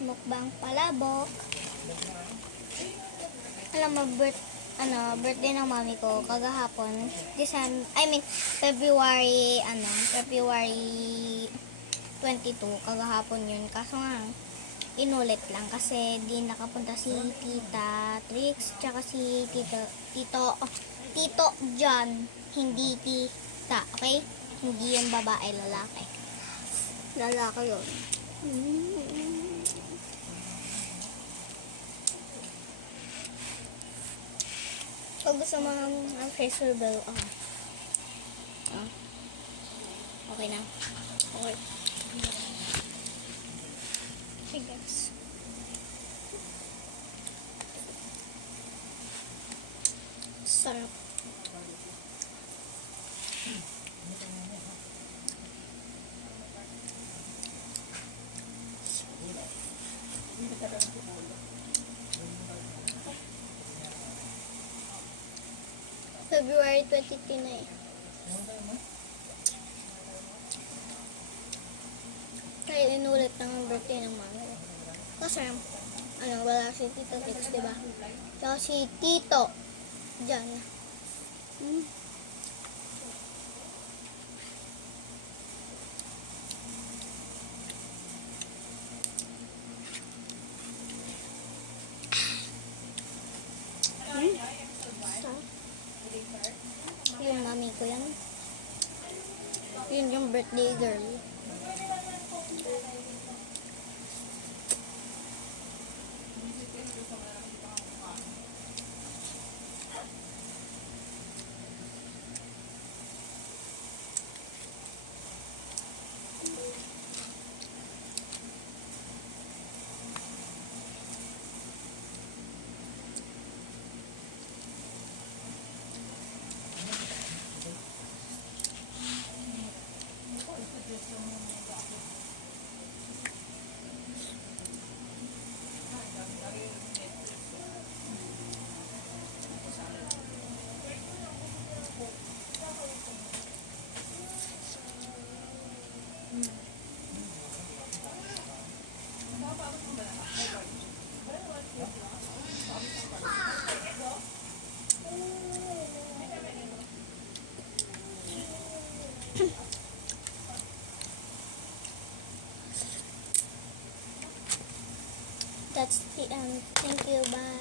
Mukbang palabok. Alam mo, birthday ng mami ko kagahapon. February 22, kagahapon yun. Kaso nga, inulit lang kasi di nakapunta si Tita Trix tsaka si Tito John, hindi tita, okay? Hindi yung babae, lalaki. Lalaki yun. Pag gusto mo ang face reveal, okay na. Okay. Okay, guys. Sarap. February 23 na eh. Kaya inulit ng birthday ng mami. Kasi, wala si Tito Trix, diba? Tsaka si Tito Jan. Yung mami ko yan. Yun yung birthday girl. That's the end. Thank you. Bye.